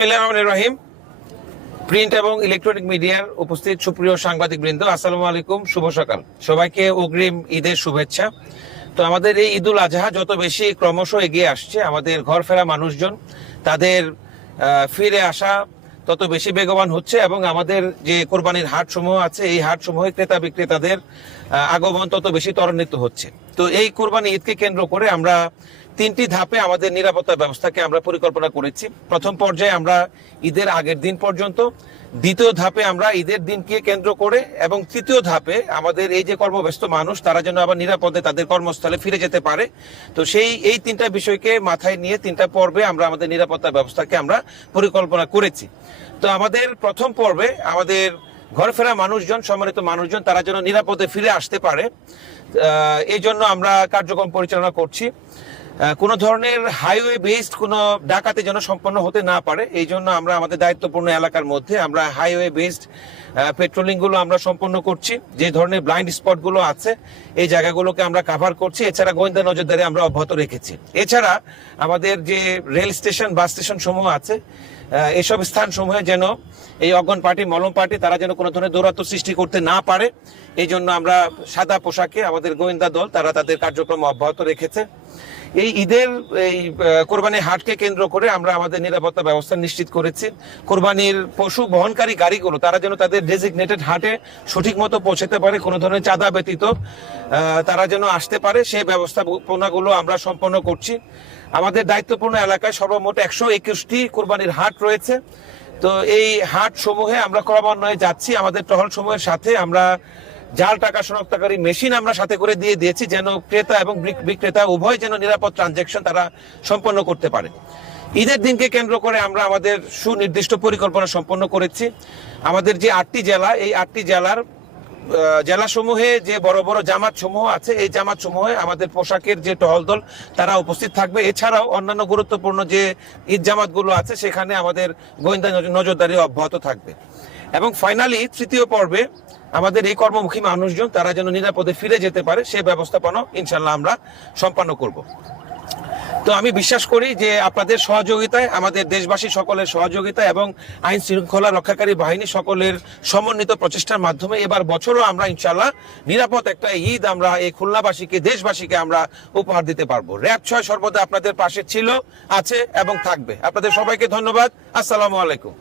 রহিম print এবং electronic মিডিয়ার উপস্থিত সুপ্রিয় সাংবাদিক বৃন্দ, আসসালামু আলাইকুম, শুভ সকাল। সবাইকে অগ্রিম ঈদের শুভেচ্ছা। তো আমাদের এই ঈদুল আজহা যত বেশি ক্রমশ এগিয়ে আসছে, আমাদের ঘর ফেরা মানুষজন তাদের ফিরে আসা তত বেশি বেগবান হচ্ছে এবং আমাদের যে কোরবানির হাট সমূহ আছে এই হাট সমূহে ক্রেতা বিক্রেতাদের আগমন তত বেশি ত্বরান্বিত হচ্ছে। তো এই কোরবানি ঈদকে কেন্দ্র করে আমরা 3টি ধাপে আমাদের নিরাপত্তা ব্যবস্থাকে আমরা পরিকল্পনা করেছি। প্রথম পর্যায়ে আমরা ঈদের আগের দিন পর্যন্ত, দ্বিতীয় ধাপে আমরা ঈদের দিনকে কেন্দ্র করে এবং তৃতীয় ধাপে আমাদের এই যে কর্মব্যস্ত মানুষ তারা যেন আবার নিরাপদে তাদের কর্মস্থলে ফিরে যেতে পারে। তো এই 3টা বিষয়কে মাথায় নিয়ে 3টা পর্বে আমরা আমাদের নিরাপত্তা ব্যবস্থাকে আমরা পরিকল্পনা করেছি। তো আমাদের প্রথম পর্বে আমাদের ঘর ফেরা মানুষজন, সম্মানিত মানুষজন তারা যেন নিরাপদে ফিরে আসতে পারে, এই জন্য আমরা কার্যক্রম পরিচালনা করছি। কোনো ধরনের হাইওয়ে বেসড কোনো ডাকাতি যেন সম্পন্ন হতে না পারে, এই জন্য আমরা আমাদের দায়িত্বপূর্ণ এলাকার মধ্যে আমরা হাইওয়ে বেসড পেট্রোলিং গুলো আমরা সম্পন্ন করছি। যে ধরনের ব্লাইন্ড স্পট গুলো আছে এই জায়গাগুলোকে আমরা কাভার করছি। এছাড়া গোয়েন্দা নজরদারি আমরা অব্যাহত রেখেছি। এছাড়া আমাদের যে রেল স্টেশন, বাস স্টেশন সমূহ আছে এসব স্থান সমূহে যেন এই অজ্ঞান পার্টি, মলম পার্টি তারা যেন কোনো ধরনের দৌরাত্ম্য সৃষ্টি করতে না পারে, এই জন্য আমরা সাদা পোশাকে আমাদের গোয়েন্দা দল তারা তাদের কার্যক্রম অব্যাহত রেখেছে। এই ঈদের এই কোরবানির হাটকে কেন্দ্র করে আমরা আমাদের নিরাপত্তা ব্যবস্থা নিশ্চিত করেছি। কোরবানির পশু বহনকারী গাড়িগুলো তারা যেন তাদের ডেজিগনেটেড হাটে সঠিক মতো পৌঁছাতে পারে, কোনো ধরনের চাঁদা ব্যতীত তারা যেন আসতে পারে, সেই ব্যবস্থাপনাগুলো আমরা সম্পন্ন করছি। আমাদের দায়িত্বপূর্ণ এলাকায় সর্বমোট 121টি কোরবানির হাট রয়েছে। তো এই হাট সমূহে আমরা ক্রমান্বয়ে যাচ্ছি। আমাদের টহল সমূহের সাথে আমরা জাল টাকা শনাক্তকারী মেশিন আমরা সাথে করে দিয়ে দিয়েছি, যেন ক্রেতা এবং বিক্রেতা উভয় যেন নিরাপদ ট্রানজাকশন তারা সম্পন্ন করতে পারে। ঈদের দিনকে কেন্দ্র করে আমরা আমাদের সুনির্দিষ্ট পরিকল্পনা সম্পন্ন করেছি। আমাদের যে 8টি জেলা, এই 8টি জেলার জেলাসমূহে যে বড় বড় জামাত সমূহ আছে এই জামাত সমূহে আমাদের পোশাকের যে টহল দল তারা উপস্থিত থাকবে। এছাড়াও অন্যান্য গুরুত্বপূর্ণ যে ঈদ জামাতগুলো আছে সেখানে আমাদের গোয়েন্দা নজরদারি অব্যাহত থাকবে। এবং ফাইনালি তৃতীয় পর্বে আমাদের এই কর্মমুখী মানুষজন তারা যেন নিরাপদে ফিরে যেতে পারে সেই ব্যবস্থাপনা ইনশাল্লাহ আমরা সম্পন্ন করব। তো আমি বিশ্বাস করি যে আপনাদের সহযোগিতায়, আমাদের দেশবাসী সকলের সহযোগিতা এবং আইন শৃঙ্খলা রক্ষাকারী বাহিনী সকলের সমন্বিত প্রচেষ্টার মাধ্যমে এবার বছরও আমরা ইনশাল্লাহ নিরাপদ একটা ঈদ আমরা এই খুলনাবাসীকে, দেশবাসীকে আমরা উপহার দিতে পারবো। র‍্যাব 6 সর্বদা আপনাদের পাশে ছিল, আছে এবং থাকবে। আপনাদের সবাইকে ধন্যবাদ। আসসালামু আলাইকুম।